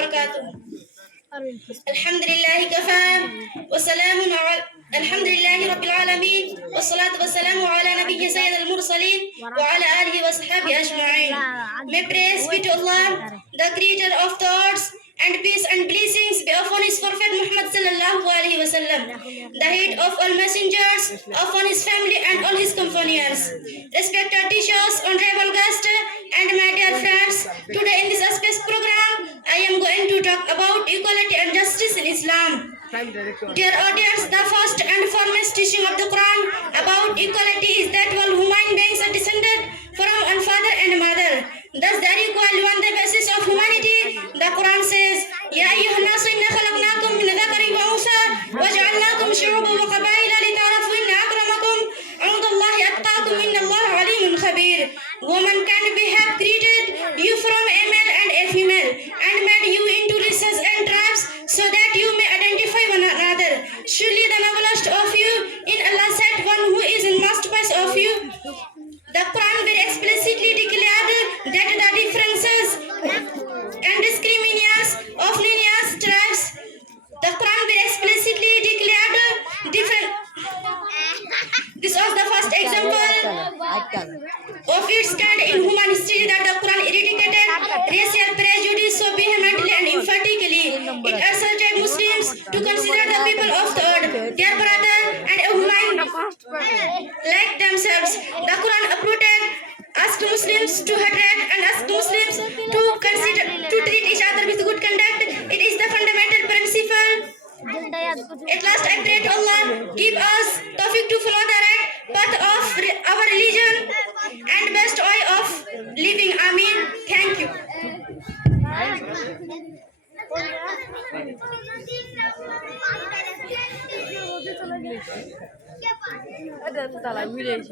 وبركاته. الحمد لله كفى وسلام على الحمد لله رب العالمين والصلاة والسلام على نبي سيد المرسلين وعلى آله وصحبه أجمعين. May praise be to Allah, the creator of thoughts, and peace and blessings be upon his prophet Muhammad sallallahu alaihi wasallam, the head of all messengers, upon his family and all his companions. Respected teachers, honorable guests, and my dear friends, today in this space program, I am going to talk about equality and justice in Islam. Dear audience, the first and foremost teaching of the Quran about equality is that all human beings are descended from one father and mother. Thus, they are equal on the basis of humanity. The Quran says, يا أيها الناس إنا خلقناكم من ذكر وأنثى وجعلناكم شعوبا وقبائل لتعارفوا إن أكرمكم عند الله أتقاكم إن الله عليم خبير. Woman can be have created you from a male and a female and made you into races and tribes so that you may identify one another. Surely the noblest of you in Allah said one who is in masterpiece of you. The Quran very explicitly declared that the differences and discriminations of various tribes. The Quran very explicitly declared different. This was the first example of its stand in human history that the Quran eradicated racial prejudice so vehemently and emphatically. It asserted Muslims to consider the people of the earth their brother and a human like themselves. The Quran uprooted asked Muslims to hatred and asked Muslims to consider to treat each other with good conduct. It is the fundamental principle. At last I pray to Allah, give us tawfiq to follow the right path of our religion and best way of living. Amin. Thank you. Ada tak lah village.